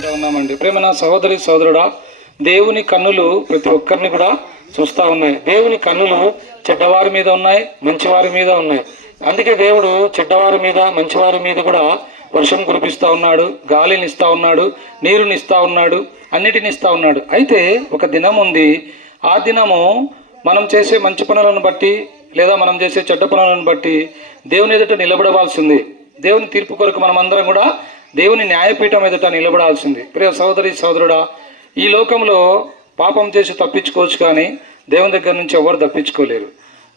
చెప్పుకుంటా ఉన్నామండి. ప్రేమ నా సహోదరి సోదరుడా దేవుని కన్నులు ప్రతి ఒక్కరిని కూడా చూస్తూ ఉన్నాయి. దేవుని కన్నులు చెడ్డవారి మీద ఉన్నాయి మంచివారి మీద ఉన్నాయి. అందుకే దేవుడు చెడ్డవారి మీద మంచివారి మీద కూడా వర్షం కురిపిస్తూ ఉన్నాడు గాలిని ఇస్తూ ఉన్నాడు నీరుని ఇస్తూ ఉన్నాడు అన్నిటిని ఇస్తూ ఉన్నాడు. అయితే ఒక దినం ఉంది. ఆ దినము మనం చేసే మంచి పనులను బట్టి లేదా మనం చేసే చెడ్డ పనులను బట్టి దేవుని ఎదుట నిలబడవలసింది. దేవుని తీర్పు కొరకు మనం అందరం కూడా దేవుని న్యాయపీఠం ఎదుట నిలబడాల్సింది. ప్రియ సోదరి సోదరుడా ఈ లోకంలో పాపం చేసి తప్పించుకోవచ్చు కానీ దేవుని దగ్గర నుంచి ఎవరు తప్పించుకోలేరు.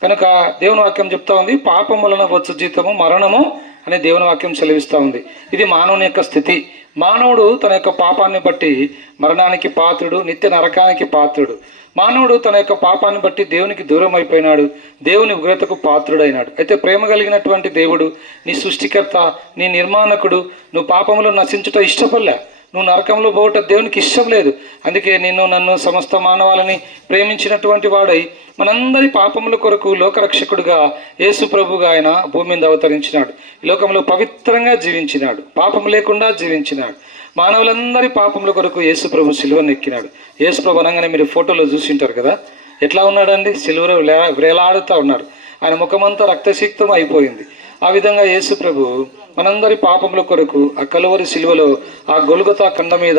కనుక దేవుని వాక్యం చెప్తా ఉంది పాపం వలన వచ్చు జీతము మరణము అనే దేవుని వాక్యం సెలవిస్తూ ఉంది. ఇది మానవుని యొక్క స్థితి. మానవుడు తన యొక్క పాపాన్ని బట్టి మరణానికి పాత్రుడు నిత్య నరకానికి పాత్రుడు. మానవుడు తన యొక్క పాపాన్ని బట్టి దేవునికి దూరం అయిపోయినాడు దేవుని ఉగ్రతకు పాత్రుడైనాడు. అయితే ప్రేమ కలిగినటువంటి దేవుడు నీ సృష్టికర్త నీ నిర్మాణకుడు నువ్వు పాపములు నశించుట ఇష్టపడలే. నువ్వు నరకంలో పోవట దేవునికి ఇష్టం లేదు. అందుకే నిన్ను నన్ను సమస్త మానవాలని ప్రేమించినటువంటి వాడై మనందరి పాపముల కొరకు లోకరక్షకుడుగా యేసు ప్రభుగా ఆయన భూమి మీద అవతరించినాడు. లోకంలో పవిత్రంగా జీవించినాడు. పాపం లేకుండా జీవించినాడు. మానవులందరి పాపముల కొరకు యేసు ప్రభు సిలువను ఎక్కినాడు. యేసు ప్రభు అనగానే మీరు ఫోటోలో చూసింటారు కదా? ఎట్లా ఉన్నాడండి? సిలువలో వేలాడుతూ ఉన్నాడు. ఆయన ముఖమంతా రక్తసిక్తం అయిపోయింది. ఆ విధంగా యేసు ప్రభు మనందరి పాపముల కొరకు ఆ కలువరి సిలువలో ఆ గొలుగతా కండ మీద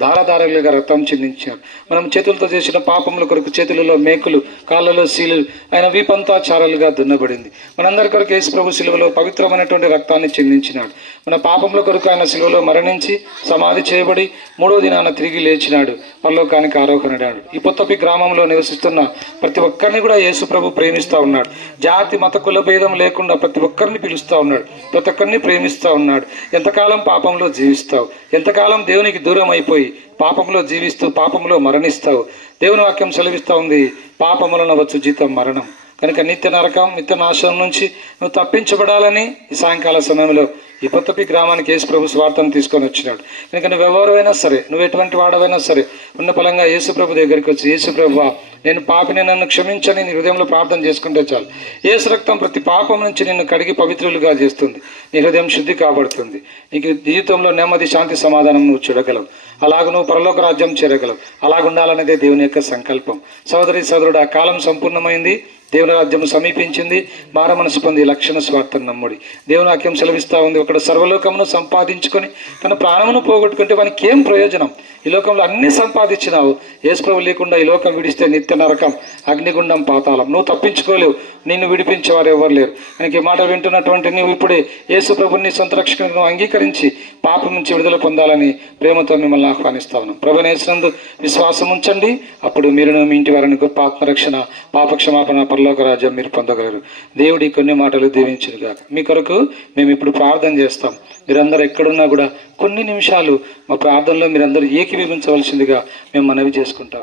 ధారధారలుగా రక్తం చెందించారు. మనం చేతులతో చేసిన పాపముల కొరకు చేతులలో మేకులు కాళ్ళలో శీలు ఆయన వీపంతా చారలుగా దున్నబడింది. మనందరి కొరకు యేసు ప్రభు సిలువలో పవిత్రమైనటువంటి రక్తాన్ని చెందించినాడు. మన పాపముల కొరకు ఆయన సిలువలో మరణించి సమాధి చేయబడి మూడో దినాన తిరిగి లేచినాడు. పరలోకానికి ఆరోహణడాడు ఈ పొత్తపి గ్రామంలో నివసిస్తున్న ప్రతి ఒక్కరిని కూడా యేసు ప్రభు ప్రేమిస్తూ ఉన్నాడు. జాతి మత కుల భేదం లేకుండా ప్రతి ఒక్కరిని పిలుస్తూ ఉన్నాడు. ప్రతి ఒక్కరిని ప్రేమిస్తూ ఉన్నాడు. ఎంతకాలం పాపంలో జీవిస్తావు? ఎంతకాలం దేవునికి దూరం అయిపోయి పాపంలో జీవిస్తూ పాపంలో మరణిస్తావు? దేవుని వాక్యం సెలవిస్తూ ఉంది పాపములను వచ్చు జీతం మరణం. కనుక నిత్య నరకం నిత్య నాశనం నుంచి నువ్వు తప్పించబడాలని ఈ సాయంకాల సమయంలో ఈ పొత్తపి గ్రామానికి యేసు ప్రభు స్వార్థను తీసుకొని వచ్చినాడు. కనుక నువ్వు ఎవరైనా సరే నువ్వు ఎటువంటి వాడవైనా సరే ఉన్న ఫలంగా యేసుప్రభు దగ్గరికి వచ్చి యేసుప్రభు నేను పాపిని నన్ను క్షమించని నీ హృదయంలో ప్రార్థన చేసుకుంటే చాలు. యేసు రక్తం ప్రతి పాపం నుంచి నిన్ను కడిగి పవిత్రులుగా చేస్తుంది. నీ హృదయం శుద్ధి కాబడుతుంది. నీకు జీవితంలో నెమ్మది శాంతి సమాధానం నువ్వు చూడగలవు. అలాగ నువ్వు పరలోక రాజ్యం చేరగలవు. అలాగుండాలనేదే దేవుని యొక్క సంకల్పం. సోదరి సోదరుడు ఆ కాలం సంపూర్ణమైంది. దేవుని రాజ్యం సమీపించింది. మార మనసు పొంది లక్షణ స్వార్థం నమ్ముడి. దేవుని వాక్యం సెలవిస్తూ ఉంది. ఒకడు సర్వలోకమును సంపాదించుకొని తన ప్రాణమును పోగొట్టుకుంటే వానికి ఏం ప్రయోజనం? ఈ లోకంలో అన్ని సంపాదించినావు. ఏసుప్రభు లేకుండా ఈ లోకం విడిస్తే నిత్య నరకం అగ్నిగుండం పాతాళం. నువ్వు తప్పించుకోలేవు. నిన్ను విడిపించేవారు ఎవరు లేరు. మనకి ఈ మాట వింటున్నటువంటి నువ్వు ఇప్పుడే యేసుప్రభుని ప్రభుని సొంత అంగీకరించి పాపం నుంచి విడుదల పొందాలని ప్రేమతో మిమ్మల్ని ఆహ్వానిస్తా ఉన్నాం. ప్రభునేసినందు విశ్వాసం ఉంచండి అప్పుడు మీరు మీ ఇంటి వారిని గొప్ప ఆత్మరక్షణ పాపక్షమాపణ పరలోక రాజ్యం మీరు పొందగలరు. దేవుడి కొన్ని మాటలు దీవించునుగా మీ కొరకు మేము ఇప్పుడు ప్రార్థన చేస్తాం. మీరందరూ ఎక్కడున్నా కూడా కొన్ని నిమిషాలు మా ప్రార్థనలో మీరందరూ ఏకీభవించవలసిందిగా మేము మనవి చేసుకుంటాం.